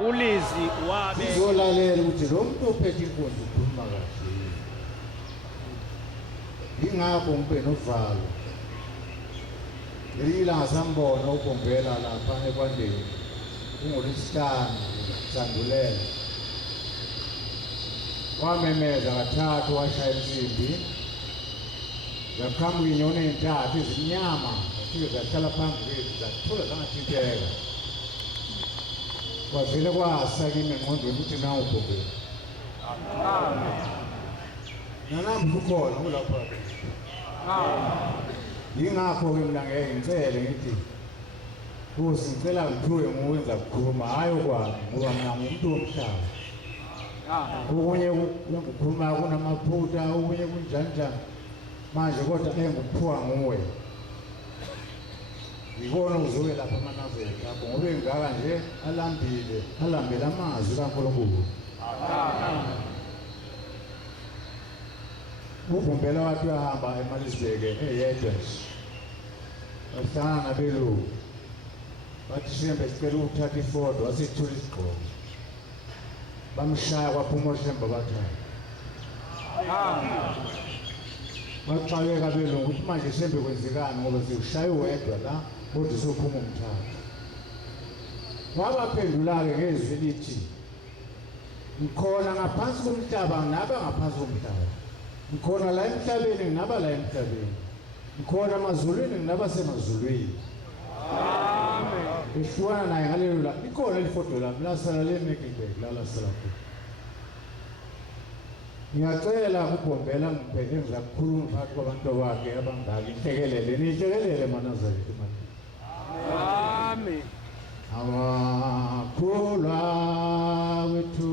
uLizwi wabe sizolalela ukuthi lo muntu ophethe inkonzo ukhuluma kahle. Ingakho ngibe novalo. Lelila sambona uBombela lapha ekwandeni. UNgolisihlanu Sandulela. Wamemeza kathathu washaya insimbi. Ngaphambi inyoni entathu ezimnyama zifike zahlala phambi kwethu zathula zangathinteka. Kwavele kwasa kimi engqondweni ukuthi nawe uBombela. Nanami ukhona kulapha. Yingakho-ke mina ngeke ngicele ngithi Nkosi ngicela ngithuke ngowenza ukukhuluma hayi kwami ngoba mina ngumuntu womhlaba. Okunye ukukhuluma kunamaphutha okunye kunjani manje kodwa engikuphuwa nguwe. Ngikona uzobe lapha amanazela lapho ngoba engaka nje alambele amazwi kaNkulunkulu. UBombela wathi uyahamba eMalisburg eyedwa nje. Wahlangana nabelungu. Bathi Shembe sicela ukuthatha ifoto wasithula isigqoko. Bamshaya kwaphuma uShembe bathi. Baxakeka belungu ukuthi manje Shembe kwenzekani ngoba siushaya uwedwa la kodwa sophuma umthatha. Wabaphendula-ke ngezwi lithi ngikhona ngaphansi komhlaba nginaba ngaphansi komhlaba. Ngikhona la emhlabeni nginaba la emhlabeni. Ngikhona emazulwini nginaba semazulwini. Amen. Ehlukana naye ngalelo la ikhona ifoto lami lasala leMiddelburg la sala khona. Ngiyacela kuBombela ngibheke ngizakukhuluma phakathi kwabantu bakhe abangaki inhlekelele nihlekelele manazareti manje. Amen. Awakholwa wethu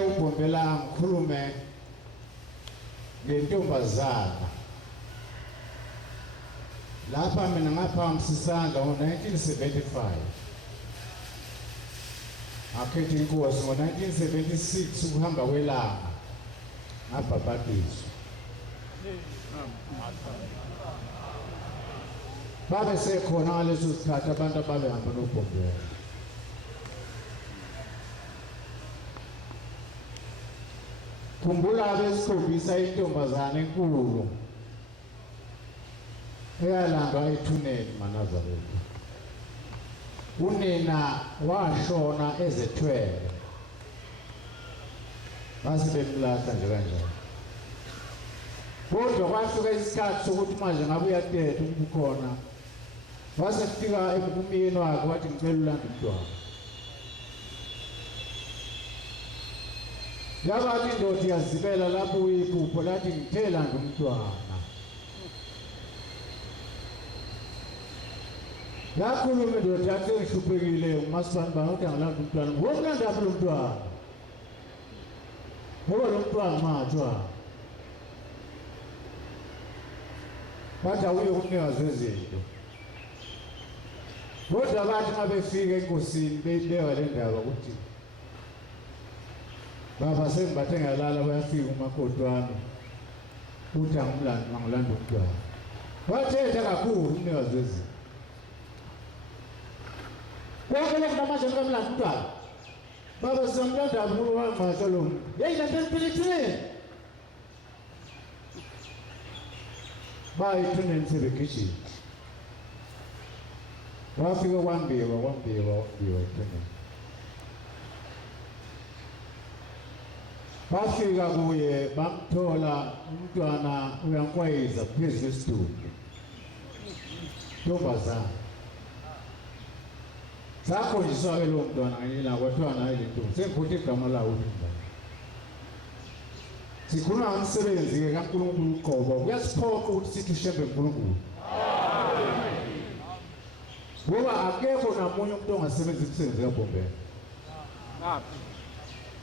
uBombela ngikhulume ngentombazana lapha mina ngaphambi isandla ngo-1975 akhethe inkosi ngo-1976 ukuhamba kwelanga ngabhabhadiswa babe sekhona ngaleso sikhathi abantu ababehamba noBombela. Khumbula besikhombisa intombazana enkulu eyalandwa ethuneni Manazareti. Unina washona ezethwele. Base bemlahla nje kanjalo. Kodwa kwafika isikhathi sokuthi manje ngabe uyatetha ukukhona. Wasefika emkumini wakhe wathi ngicela ulanda umntwana. Yabathi indoda yazibela lapho uyiphupho lathi ngithela ngumntwana. Yakhuluma indoda yathi ngihluphekile uMasipala bathi angilanda umntwana. Ngokulanda lapho lo mntwana. Ngoba lo mntwana mathwa. Bathi awuye kumnikazi wezinto. Kodwa bathi mabefika enkosini beyilewa le ndaba ukuthi baba sengibathe ngalala bayafika umakoti wami uthi angilanda umntwana. Wathetha kakhulu umnikazi wezinto. Konke lokhu namanje ngikamlanda umntwana. Baba sizamlanda uNkulunkulu wamashalo. Hey, kanti ngiphelithini? bayithuneni sebegijima wafika kwambiwa ethuneni bafika kuye bamthola umntwana uyankweza phezu kwesitubhu ntombazana sakhonjiswa-ke lowo mntwana nganyela kwathiwa naye le ntombi sengikhuthe igama lawo umntwana sikhuluma ngomsebenzi-ke kaNkulunkulu uqobo kuyasiphoqa ukuthi sithi ushembe uNkulunkulu ngoba akekho namunye umuntu ongasebenzi umsebenzi kaBhombela.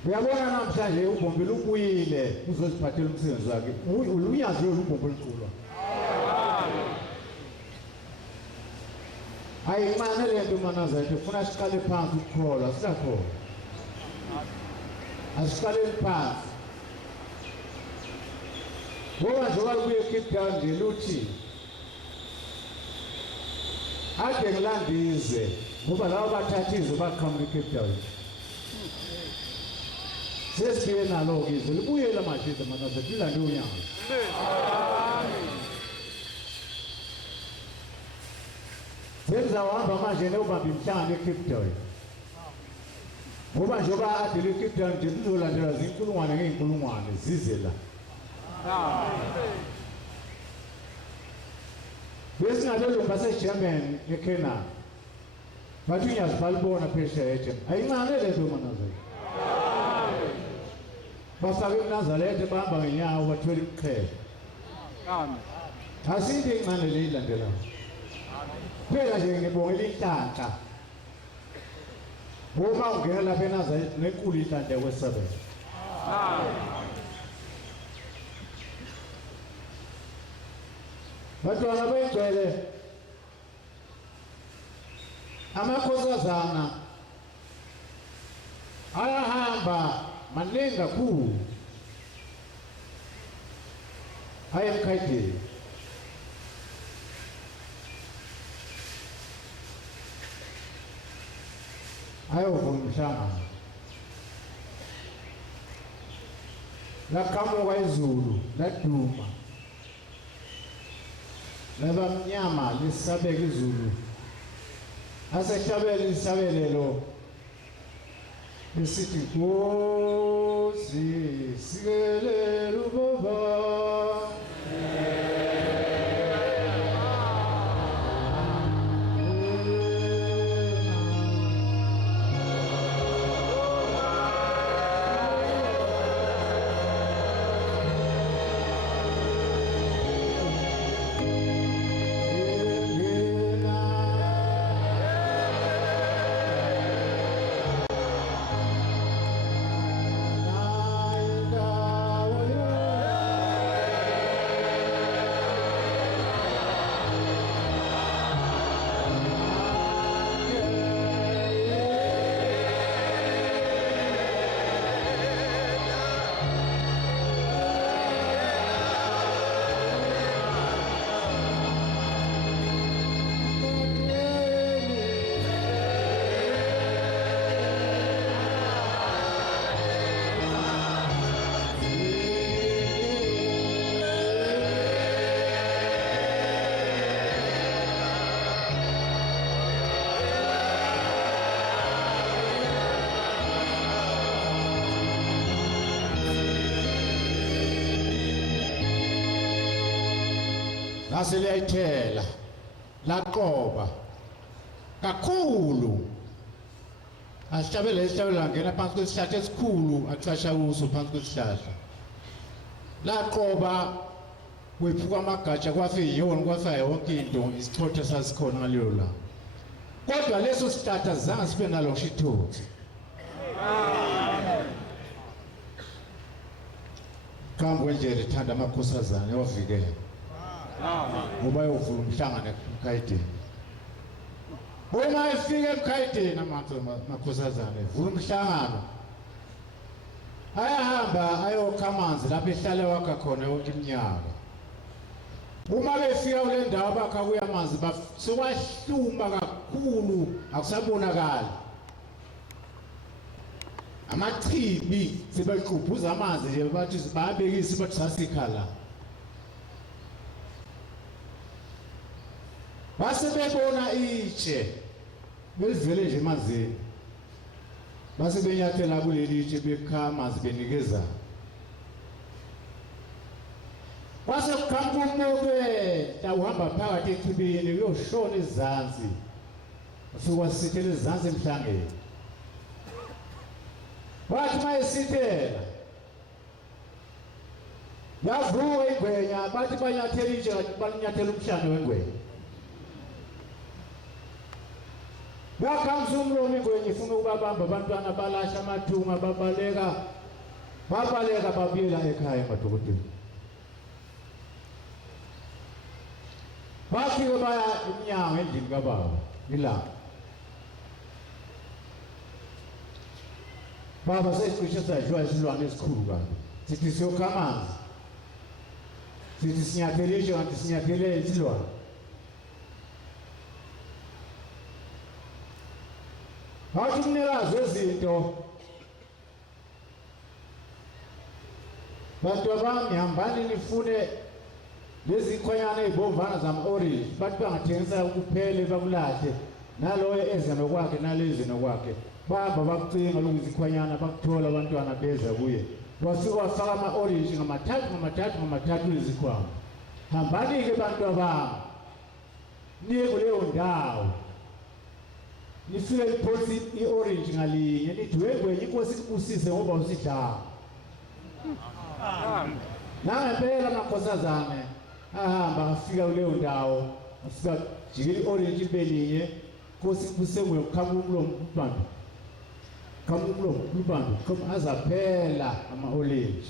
Uyabona namhlanje uBhombela ubuyile uzoziphathela umsebenzi wakhe ulunyazi uBhombela uculwa ayincane le nto uManazaretha ufuna siqale phansi ukukholwa sisakholwa asiqaleni phansi ngoba njengoba kuye eCape Town nje luthi ade ngilandize ngoba labo bathatha izwe baqhamuka eCape Town sesibuye nalo-ke izwe libuyela manje Manazaretha lilande unyawo senzawuhamba manje newubamba imhlangano eCape Town ngoba njengoba ade le-Cape Town nje lizolandelwa zinkulungwane ngey'nkulungwane zize la besingalelo ngaseGerman eCanaan bathi unyazi balibona phesheya eGerman ayincane le nto Manazaretha bafake eNazaretha bahamba ngenyawo bathwele imqhele asinto incane le ilandelayo phela nje ngibongela inhlanhla uma ungena lapha eNazaretha nenkulu inhlanhla yakwesabela Bantwana bengcwele amakhosazana ayahamba maningi kakhulu aya eMkhaithini ayovula umhlangano laqhamuka izulu laduma laba mnyama lisabeka izulu asehlabela isabelelo lisithi Nkosi sikelela ubaba aseliyayithela laqoba kakhulu asihlabele isihlabelo angena phansi kwesihlahla esikhulu acasha kuso phansi kwesihlahla laqoba wephuka amagatsha kwafe iyona kwafa yonke into isichotho sasikhona ngaleyo la kodwa leso sihlahla zange sibe nalo shithothi kambe nje lithanda amakhosazana yawavikela ngoba yovula umhlangano eMkhaithini uma efika eMkhaithini amakhosazana evula umhlangano ayahamba ayokha amanzi lapho ehlala wakha khona yonke iminyaka uma befika kule ndawo bakha kuya amanzi sekwahluma kakhulu akusabonakali amachibi sebaqhubhuza amanzi nje bathi babekise bathi sasikhala base bebona itshe belivele nje emanzini base benyathela kuleli itshe bekha amanzi benikeza kwase kukhamba umobe uhamba phakathi echibini uyoshona izansi ufike wasithela izansi emhlangeni wathi mayesithela yavuka ingwenya bathi banyathela itshe banyathela umhlane wengwenya bakhamisa umlomo ingwenya ifuna ukubabamba abantwana balasha amathunga babaleka babuyela ekhaya emadokotela bafike baya emnyango endlini kababa ilanga baba secishe sadliwa isilwane esikhulu kabi sithi siyokha amanzi sithi sinyathelishe kanti sinyathele isilwane bathi umnikazi wezinto bantu abami hambani nifune lezi khwanyana ezibomvana zama-orange bathi bangathengisa kuphele bakulahle naloyo eza nokwakhe nalezi nokwakhe bahamba bakucinga lokhu izikhwanyana bakuthola abantwana beza kuye wasuke wafaka ama-orange ngamathathu lezikhwama hambani-ke bantu abami niye kuleyo ndawo nifike liphosi i-orange ngalinye nithi wengwenye inkosi ikubusise ngoba usidlanga nangempela amakhosazane ahamba afika kuleyo ndawo afika jikela i-orange ibe linye inkosi ikubusengwe kukhama umlomo khama azaphela ama-orange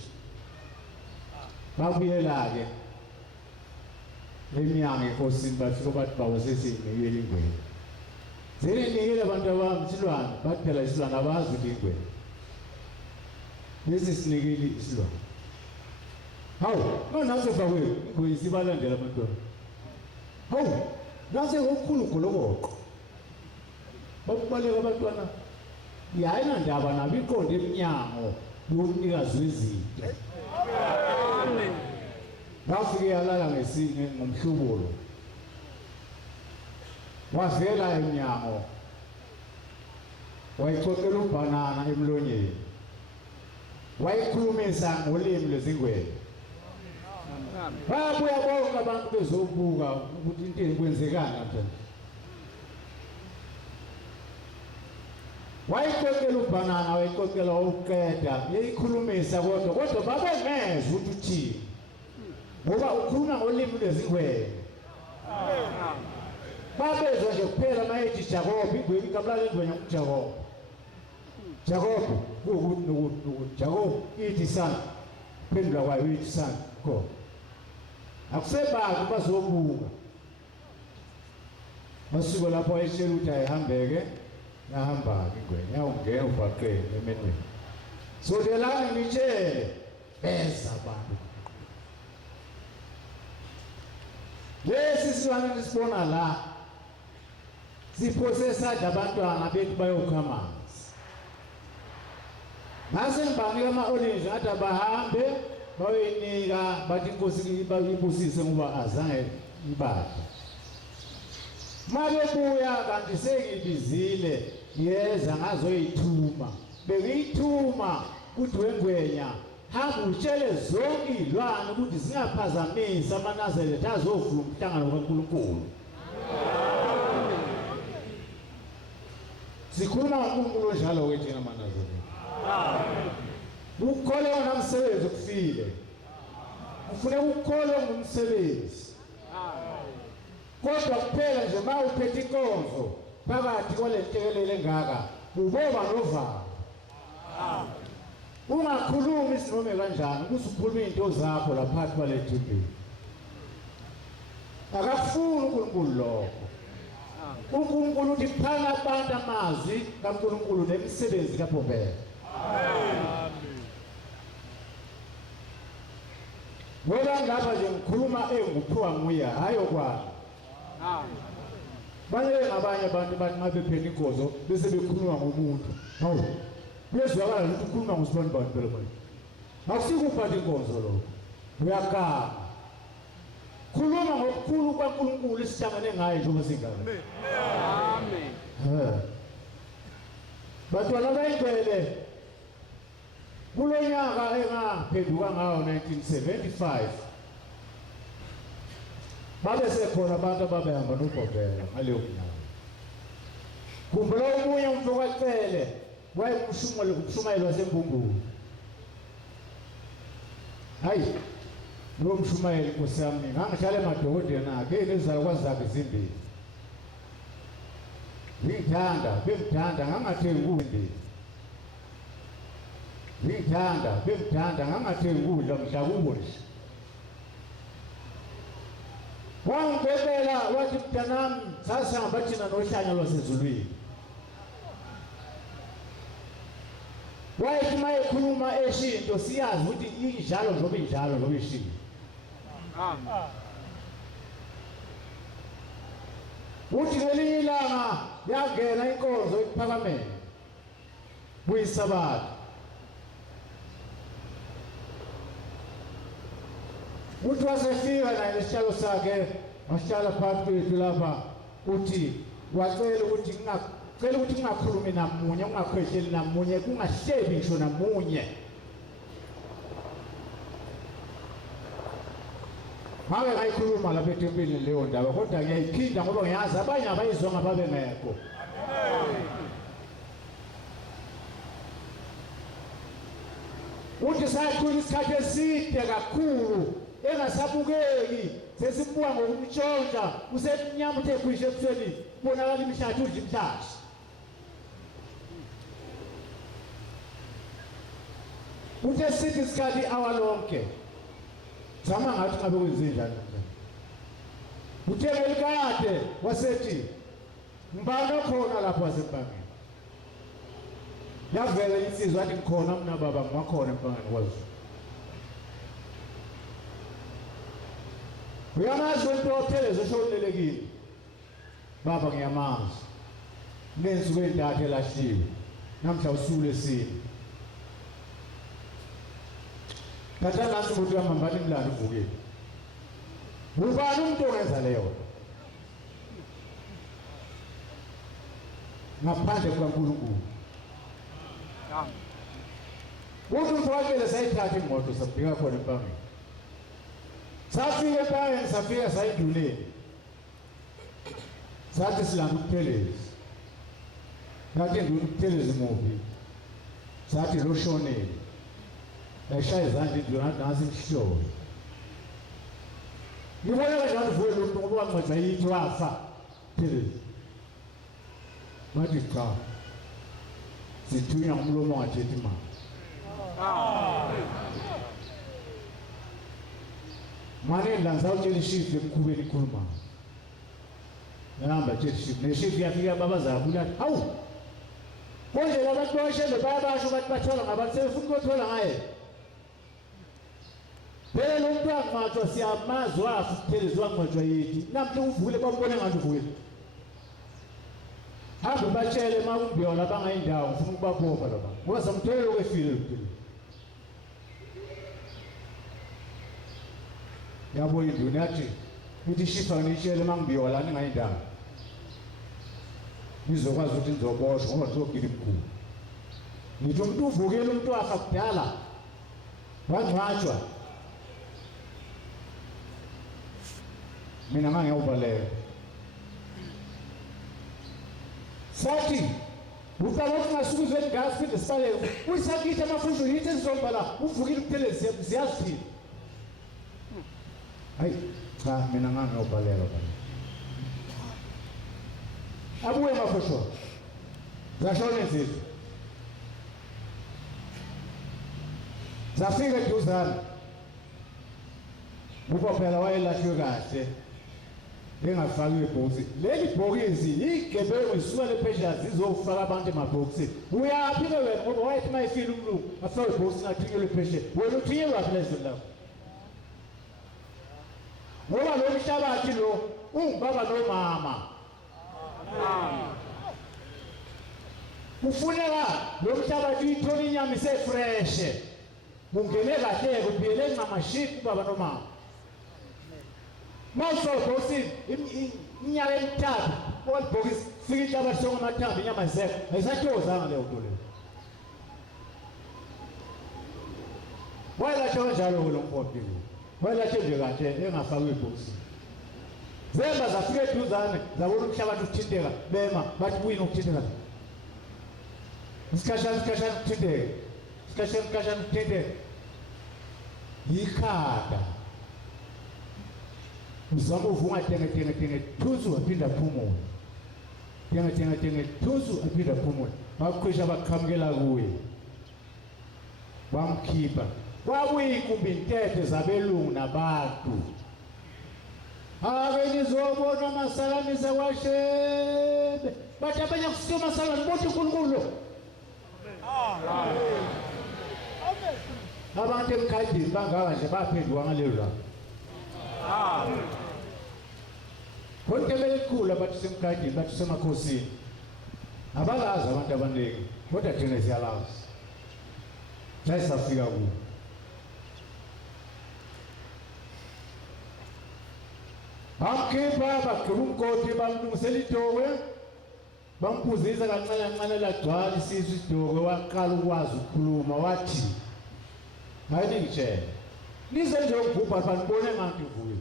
babuyela-ke emnyango enkosini bafika bathi bawo sesinikele ingwenya zelinikile abantu abami isilwane bathi phela isilwane abazi ingwenya lesi sinikile isilwane hawu nase bakwethu ingwenya sibalandela abantwana hawu nase okukhulu ugolokoqo bakubaleka abantwana yayinandaba nabo iqonde emnyango yomnikazi wezinto bafike yalala ngomhlubulo wavela emnyango wayicocela ubhanana emlonyeni wayikhulumisa ngolimi lwezingwenya babuya bonke abantu bezobuka ukuthi into ekwenzekani namhlanje wayicocela ubhanana wayicocela ukuqeda yayikhulumisa kodwa babengezwa ukuthi uthini ngoba ukhuluma ngolimi lwezingwenya babezwa nje kuphela mayethi Jacob ingwenya ikamla lengwenya uJacob ukuthi Jacob ithi sana phendula kwayo ithi sana ko akusebazi bazobuka masuko lapho ayishela ukuthi ayihambeke yahamba-ke ingwenya yawungena ubhaqeni emenweni sodelani ngitshele beza abantu lesi silwane sibona la siphose sadla abantwana bethu bayokha amanzi ngase ngibanika ama-orange ngathi abahambe bayoyinika bathi inkosi bayibusise ngoba azange ibadle mabebuya kanti sengibizile yeza ngazoyithuma bengiyithuma ukuthi wengwenya hamba utshele zonke iy'lwane ukuthi zingaphazamisi amaNazaretha azovula umhlangano kaNkulunkulu sikhuluma ngoNkulunkulu onjalo-ke thina amaNazaretha ukukholwa namsebenzi ukufile kufuneka ukukholwa ngumsebenzi kodwa kuphela nje ma uphethe inkonzo phakathi kwale ntekelelo engaka uboba novalo ungakhulumi isinome kanjani ukuthi ukhuluma into zakho lapha kwale TV akafuni uNkulunkulu lokho uNkulunkulu uthi phana abantu amazwi kaNkulunkulu nemisebenzi kaPhobela amen ngoba ngapha nje ngikhuluma enguphiwa nguye hayo kwami Banele ngabanye abantu bathi ngabe phela inkozo bese bekhuluma ngomuntu. Hawu. Kuyezwakala ukuthi ukhuluma ngosibani bantu phela manje. Akusikuphatha inkozo lo. Uyakhala. khuluma ngokukhulu kwaNkulunkulu esihlangane ngayo njengoba singane. Amen. Bantwana bayingcwele kulo nyaka engaphenduka ngawo 1975 babe sekhona abantu ababehamba noBhobela ngaleyo nyaka. Kumbula omunye umuntu wacele wayemshumayelo waseMbungulu. Hayi lo mshumayeli Nkosi yami ngangihlala emadokotela akhe nezalukwazi zakhe ezimbili. Bemthanda ngangathengi ukudla. Bemthanda ngangathengi ukudla mhla kuboshi. Wangibekela wathi mntanami sasihamba thina nohlanya lwasezulwini. Wayethi uma ekhuluma eshinto siyazi ukuthi injalo njengoba injalo njengoba ishinto. Uthi ngelinye ilanga yangena inkonzo ePhakameni kuyisabatha. Uthi wasefika naye lesitshalo sakhe wasihlala phansi kwethu lapha uthi wacela ukuthi ngingakhulumi namunye ungakhwehleli namunye kungahlebi ngisho namunye. Ngabe ngayikhuluma lapha etempilini leyo ndaba kodwa ngiyayiphinda ngoba ngiyazi abanye abayizwa ngababe ngekho. Uthi sakhuluma isikhathi eside kakhulu engasabukeki sesibuka ngokumtshontsha usemnyama uthe kwishe ebusweni kubonakala imishado udla imhlashi. Uthe sithi isikhathi awa lonke zama ngathi ngabe kwenzenjani. Uthe ngelikade wasethi mbani okhona lapho wasempangeni. Yavela insizwa athi ngikhona mina baba ngiwakhona empangeni kwazo. Uyamazi wento opheleze oshonelekile. Baba ngiyamazi. Nensuku entathu elahliwe. Namhla usule sini. Thatha lasi ukuthi uyamambani imlando uvukile. Ubani umuntu ongenza leyo? Ngaphandle kukaNkulunkulu. Uthi umfowethu sayithatha imoto sabheka khona empangeni. Safika empangeni safika sayiduleni. Sathi silanda ukupheleza. Nathi ukupheleza imobi. Sathi lo shonele. Eshaya izandla indlwana nasi imhlobo. Ngibona kanjani vuwe lo muntu ngoba wangcwetha yithi wafa. Pheleza. Wathi cha. Sithunya ngomlomo ongathethi imali. Mane lanza utshela ishift emkhubeni ikhuluma. Nahamba tshela ishift. Neshift yafika babazayo uthi hawu. Konje labantu bashele bayabasho bathi bathola ngabantu sebefuna ukuthola ngaye. Phela lo muntu angcwatshwa siyamazi wafa ukupheleza wangcwatshwa yithi. Namhla uvule babone ngathi uvule. Hamba batshele makumbiyola bangayindawo ufuna ukubabopha laba. Ngoba samthele okwefile lo. Yabo induna yathi ithi shifa ngitshele mangibiyolana ningayindawo. Ngizokwazi ukuthi ngizoboshwa ngoba ngizogila imkhulu. Ngithi umuntu uvukile umuntu wafa kudala. Wangcwatshwa. Mina ngangiyawubaleka. Sathi uqala ukungasuka izweni ngazi phinde sibaleke. Uyisakithi amafundo yithi sizombala uvukile ukupheleza siyaziphila. Hayi cha mina ngangiyawubaleka bani. Abuye mafosho. Zashona insizwa. Zafika eduzane. uPhela wayelahliwe kahle engafaki ibhokisi. Leli bhokisi igebengu isuka lephesha zizofaka abantu emabhokisini. Uyaphi ke wena ngoba wayethi mayifile umlungu afake ibhokisi nathinyelwe ephesha. Wena uthinyelwa phezulu lapho. Ngoba lo mhlabathi lo ungibaba nomama. Kufuneka lo mhlabathi ithola inyama isefresh. Kungene kahle kuphile ngamashiti baba nomama. mawusogosini iminyaka emithathu walibhokisi fika inhlabathi sonke amathambo inyama isekho ayisatozanga leyo nto leyo wayelathe kanjalo lo mpompi wayelathe nje kahle engafakwe ibhokisini zemba zafika eduzane zabona umhlabathi uthinteka bema bathi kuyini ukuthinteka isikhashana kuthinteka isikhashana kuthinteka yikhanda uzama uvunga tenge thuzu aphinda phumule tenge thuzu aphinda phumule baqhwisha baqhamukela kuye bamkhipha kwabuye kumbe intethe zabelungu nabantu ake nizobona amasalamisa kwashebe bathi abanye kusiyo masalami bothi uNkulunkulu abantu emkhadini bangaka nje baphenduka ngalelo langa konke belikhulu abantu semkhadini bathi semakhosini abalazi abantu abaningi kodwa thina siyalazi sayisafika kuwo bamkhipha bagqiba umgodi bamlungisela idokwe bambuzisa kancane lagcwala isisu idokwe waqala ukwazi ukukhuluma wathi hayi ningitshela nize nje ukubhubha banibone ngathi uvuye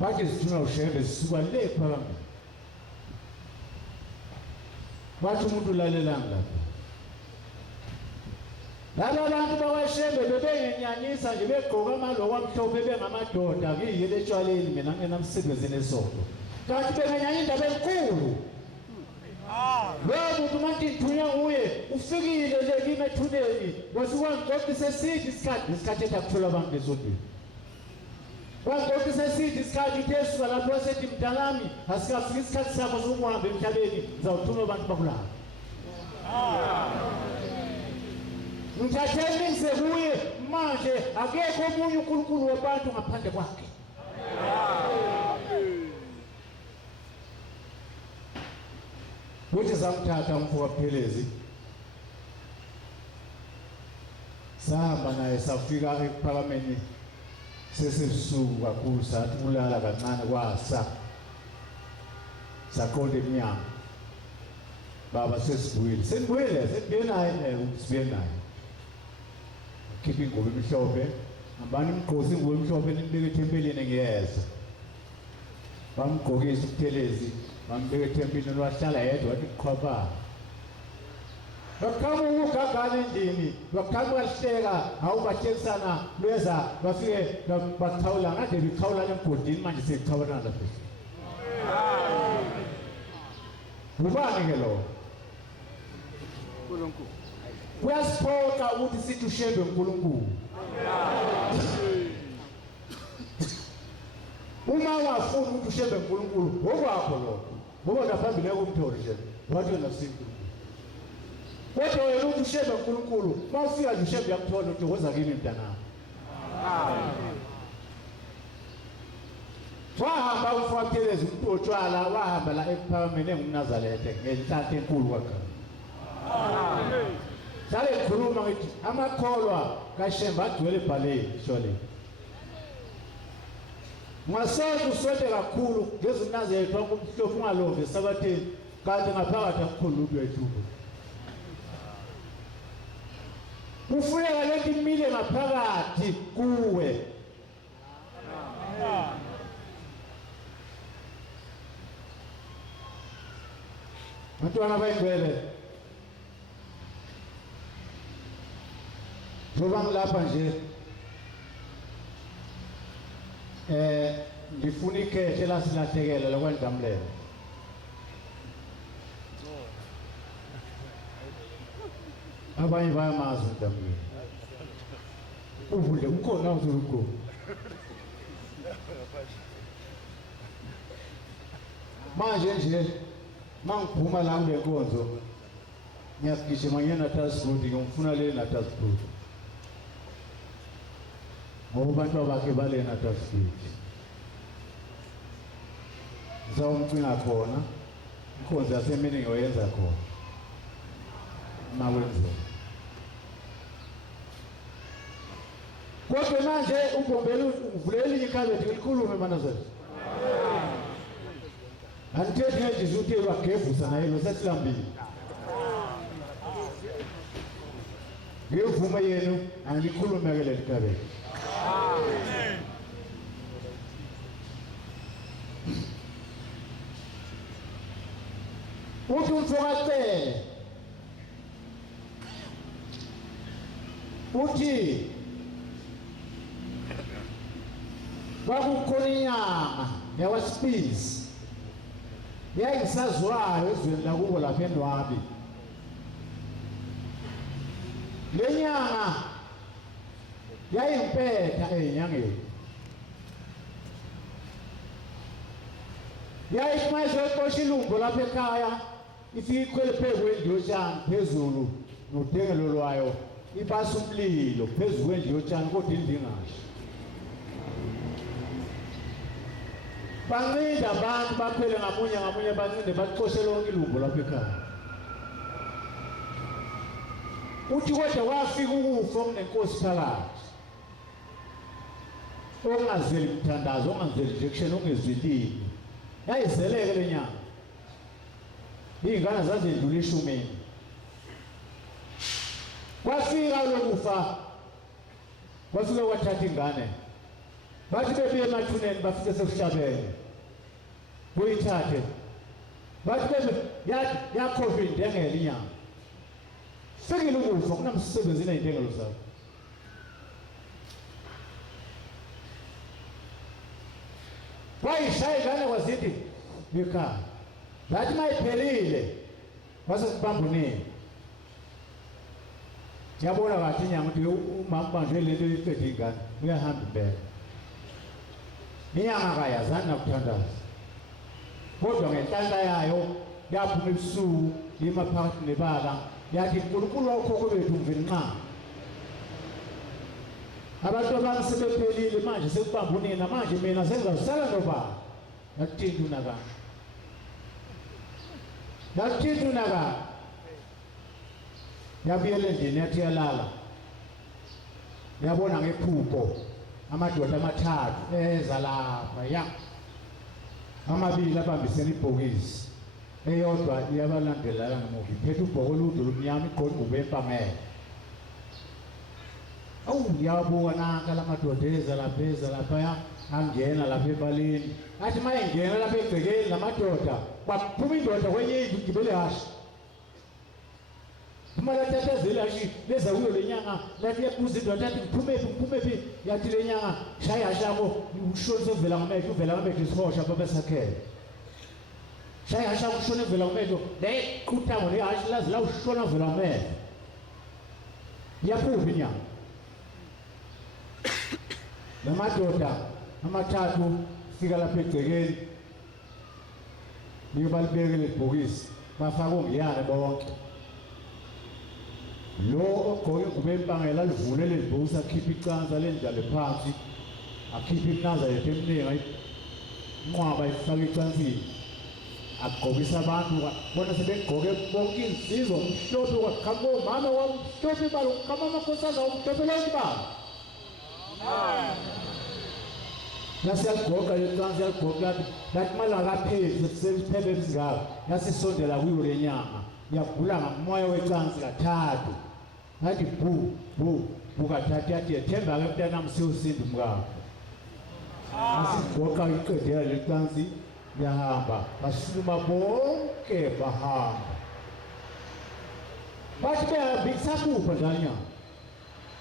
bathi sithuna ushembe sisuka le phakathi bathi umuntu ulalelanga lapha laba bantu bakwashembe bebengenyanisa nje begqoka amaloko amhlophe bengamadoda ngiyile etshwaleni mina ngenamsebenzini esonto kanti bengenyanya indaba enkulu lo muntu manje ithunya nguye ufikile le kimi ethuneni kwasukwangiqoqisa esithi isikhathi etakuthola abantu besontweni wangiqoqisa esithi isikhathi uthesuka lapho wasethi mntanami asikafika isikhathi sakho sokuhamba emhlabeni ngizawuthuma abantu bakulapha ngithatheni kuye manje akekho omunye uNkulunkulu wabantu ngaphandle kwakhe uthi zamthatha umfowabo Phelezi sahamba naye safika ePhalamende sesisuku kakhulu sathi ulala kancane kwasa saqonda eminyango baba sesibuyile senibuyele naye usibuye naye khipha ingubo emhlophe ambani imgqosi ingubo emhlophe nimbeke ethempelini ngiyeza bamgqokisa uPhelezi bambeke ethempelini wahlala yedwa wathi qhwapha bakhamu ukugagana endini bakhamu bahleka awubahlekisana beza bafike bathawula ngade bikhawulana emgodini manje sekhawulana lapha ubani ke lo uNkulunkulu kuyasiphoqa ukuthi sithi ushembe uNkulunkulu uma wafuna ukuthi ushembe uNkulunkulu ngokwakho lokho ngoba ngaphambili kumtholi nje wathi wena sintu kodwa wena uthi ushembe uNkulunkulu mawufika nje ushembe yakuthola ukuthi wenza kimi mntanami wahamba umfowabo Phelezi umuntu otshwala wahamba la ePhalamende engumNazaretha ngenhlanhla enkulu kwakhe sale khuluma ngithi amakholwa kaShembe agcwele ebhaleni shole Masonto usonde kakhulu ngezinazelo kumhlofu ungalove sabatheni kanti ngaphakathi akukhulu lutho ethuko kufuneka lento imile ngaphakathi kuwe Bantwana bayingcwele ngoba ngilapha nje ngifuna ikhehle lasilahlekela lakwaNdamlelo abanye bayamazi uNdamlelo uvule ukhona uZuluko manje nje mangiphuma la kule nkonzo ngiyagijima ngiyena Tasboot ngifuna le na Tasboot ngoba abantu bakhe bale na Tasboot ngizawumcina khona inkonzo yasemini ngiyoyenza khona mawenze kodwa manje uBombela uvulela ikhabethi likhulume manazela andithethi nje uthe wagevusa naye lo sesilambile ngevume yenu angikhulume ke leli khabethi amen uthi umfokacele uthi kwakukhona inyama yakwaSpisi yayisazwayo ezweni lakubo lapha eNdwabi le nyanga yayimpetha enyangeni yayimayizwe eqosha ilungu lapha ekhaya ifike ikhwele phezu kwendlu yotshani phezulu nodengelo lwayo ibasa umlilo phezu kwendlu yotshani kodwa indingasho bancinde abantu baphele ngamunye bancinde baxoshe lonke ilungu lapha ekhaya uthi kodwa wafika ukufa okunenkosi phakathi ongazeli mthandazo ongazeli injection ongezwilini yayizeleke le nyanga iy'ngane zazendlula ishumini kwafika lokufa kwafika kwathatha ingane bathi bebuye emathuneni bafike sekuhlabene kuyithathe bathi yakhova indengelo inyanga fikile ukufa kunamsebenzi ney'ndengelo zakho wayishaya ingane kwazithi ekhaya bathi mayiphelile wasesibamba unini yabona kathi inyanga ukuthi umama ubanjwe lento iqede ingane uyahamba impela inyanga akayazani nakuthandaza kodwa ngenhlanhla yayo yaphuma ebusuku ima phakathi nebala yathi uNkulunkulu wakhokho bethu mvinqa abantu abami sebephelile manje sekubamba unina manje mina sengizasala nobani yakuthinta unakani yakuthinta unakani yabuyela endlini yathi yalala yabona ngephupho amadoda amathathu eza lapha ya amabili abambisene ibhokisi eyodwa iyabalandelana ngemuva iphethe ubhoko olude olumnyama igqoke ingubo empangele yabuka nanka la madoda eza laphaya angena lapha ebaleni athi uma engena lapha egcekeni la madoda kwaphuma indoda kwenye indlu igibele hashi uma latatazela hashi leza kuyo le nyanga lathi yabuza indoda athi ngiphumephi yathi le nyanga shaya hashi yakho ushonise uvela ngamehlo isihosha babesakhele shaya hashi yakho ushone uvela ngamehlo le quthango le hashi lazi la ushona uvela ngamehlo yaphupha inyanga la madoda amathathu fika lapha egcekeni niyo balibeke lebhokisi bafaka ongiyane bonke lo ogqoke ingubo empangela livule lelibhokisi akhipha icanza lendlale phansi akhipha ipnaza yethu eminingi inqwaba ifaka icansini agqokisa abantu bona sebegqoke bonke insizwa umhlophe kwaqhamuka umama wamhlophe balo uqhama amakhosana umhlophe lonke balo yasiyagqoka lecansi yagqoka lathi malanga aphezulu sesiphele esingaka yasisondela kuyo le nyanga yagula ngamoya wecansi kathathu yathi bu kathathu yathi yethemba-ke mntanami siyosinda umkakho yasigqoka iqedela lecansi yahamba basukuma bonke bahamba bathi behambile sakupha njanyanga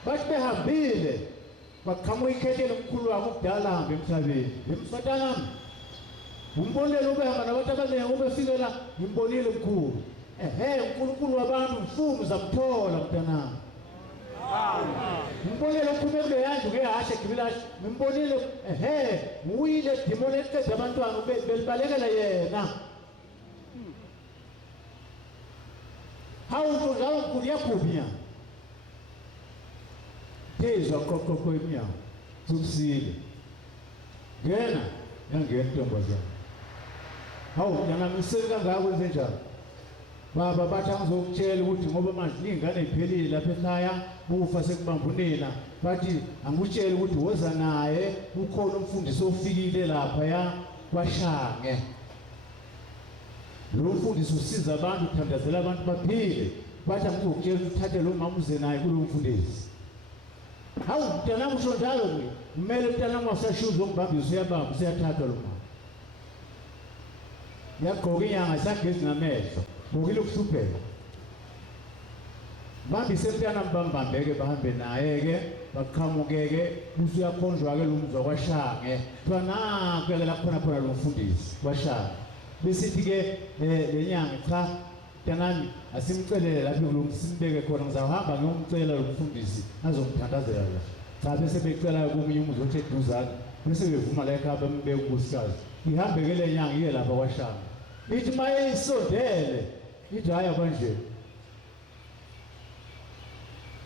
bathi behambile baqhamuka ikhethelo omkhulu wabo ukudala hambe emhlabeni emfatanami umbonile ubehamba nabantu abaningi ubefike la ngimbonile mkhulu uNkulunkulu wabantu mfumu zamthola mntanami ngimbonile uphume kule yandlu ngehashe gibilashi ngimbonile uyile dimoni eqeda abantwana belibalekela yena hawu njalo mkhulu yaphupha phezwa qoqoqo emnyango subusile ngena yangena intombazana hawu mntanami iseli kangaka kwenze njani baba bathi angizokutshela ukuthi ngoba manje ingane iphelile lapha ekhaya ukufa sekubambunela bathi angikutshela ukuthi woza naye ukhona umfundisi ofikile lapha ya kwaShange. Lo mfundisi usiza abantu uthandazela abantu baphile bathi angizokutshela ukuthi uthathe lo mama uze naye kulo mfundisi. Hawu mntana usho njalo kuye kumele mntana wasashuza ongibambisa uyabamba usiyathathwa lo mama. Yagqoka inyanga isagezi namehlo ngokile ukuhlupheka. Bambise mntana mbambambeke bahambe naye ke baqhamukeke usuyakhonjwa ke lo mzwa kwaShange. Kuthiwa naku-ke la khona lo mfundisi kwaShange. Besithi ke lenyanga cha mntanami asimcelele lapho kulo simbeke khona ngizahamba ngiyomcela lo mfundisi azomthandazela la. Cha bese becela komunye umuzi othi eduzane bese bevuma la ekhaya bembeke unkosikazi. Ihambe ke lenyanga iye lapha kwaShange. Ithi maye isondele ithi haya kanje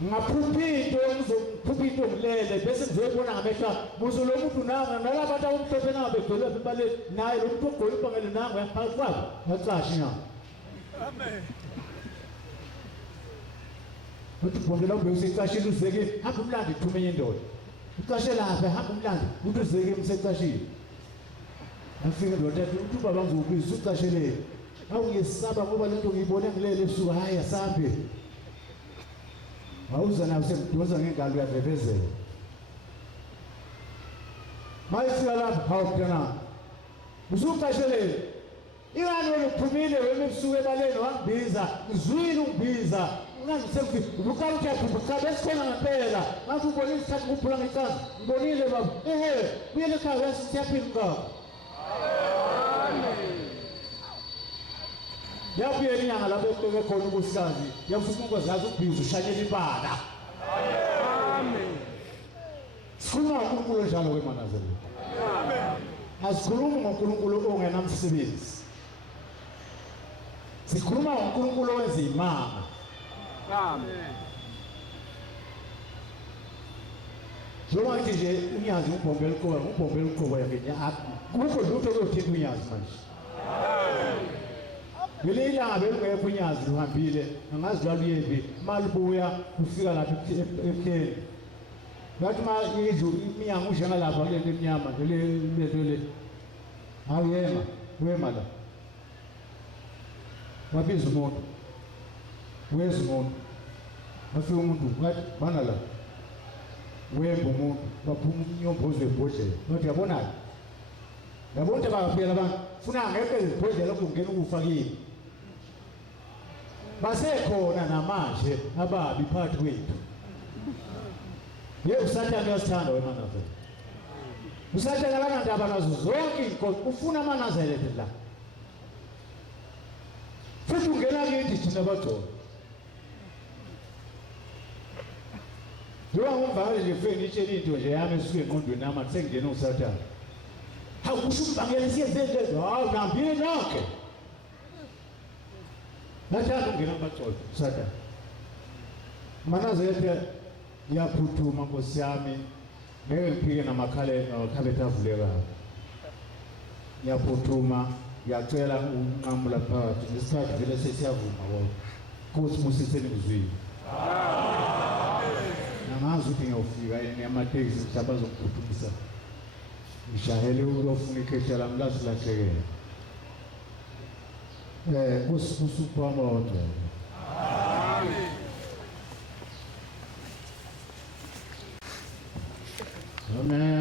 ngaphuphinto ngizophuphito ngilele bese ngizoyibona ngamehlo muzo lo muntu nanga nalabantu abamhlophe nanga begcwele lapha ebaleni naye lo muntu ogcwele ibangele nanga yaphakathi kwabo ngacashi na. Amen. Uthi bongela ube usecashile uzeke hamba umlando ithumenye indoda ucashe lapha hamba umlando uthi uzeke umsecashile afike indoda ethi uthi baba ngizokubiza ucashelele awu ngiyesaba ngoba lento ngiyibone ngilele ebusuku hayi asambe awuza nawe semdoza ngengalo uyavevezela mayifika lapha hawu mntana usucashelele ingane oluphumile wena ebusuku ebaleni wangibiza ngizwile ungibiza ungangisekufika ukukala uyaphupha cha besikhona ngempela ngathi ubonile isikhathi kuphula ngecazi ngibonile baba buyele ekhaya wesi siyaphila ngakho. Yabuye inyanga lapho ebeke khona unkosikazi yafuna ukwazi ukubhiza ushanyela impala. Amen. Sikhuluma ngoNkulunkulu njalo kwemanazelo. Amen. Asikhulumi ngoNkulunkulu ongenamsebenzi. Sikhuluma ngoNkulunkulu owenza imanga. Amen. Njengoba ngithi nje unyazi ubhombela uqobo yakhe akukho lutho oluthinta unyazi manje. Amen. Ngelila abengekho unyazi uhambile angazi lwaluyephi malibuya kufika lapha ekheni. Bathi ma indlu iminyango ujena lapha kule nto emnyama le awuyema wema la wabiza umuntu weza umuntu wafika umuntu wathi bana la wemba umuntu waphuma unyombozi webhodlela wathi yabonani yabona bafika abantu funa ngeke izibhodlela kungena ukufa kini basekhona namanje ababi phakathi kwethu. Usathane uyasithanda wemanazela. Usathane akanandaba nazo zonke inkosi ufuna amanazela la. Futhi ungena kithi thina bagcono. Njengoba ngumvangeli nje feni itshela into nje yami esuke engqondweni yami sengena usathane. Hawu kusho umvangeli siyenze hawu nambile nonke. Nathanda ungena bagcono usathane. Manazela yaphuthuma nkosi yami ngeke ngiphike namakhabethe avulekayo. Yaphuthuma ngiyacela unqamula phakathi ngesikhathi vele sesiyavuma kodwa Nkosi musiseni ngizwile. Namazi ukuthi ngiyofika emateksi mhlawumbe azongiphuthumisa ngishayele uyofuna ikhesha lami lasilahlekela. Kusupha amoto. Amen.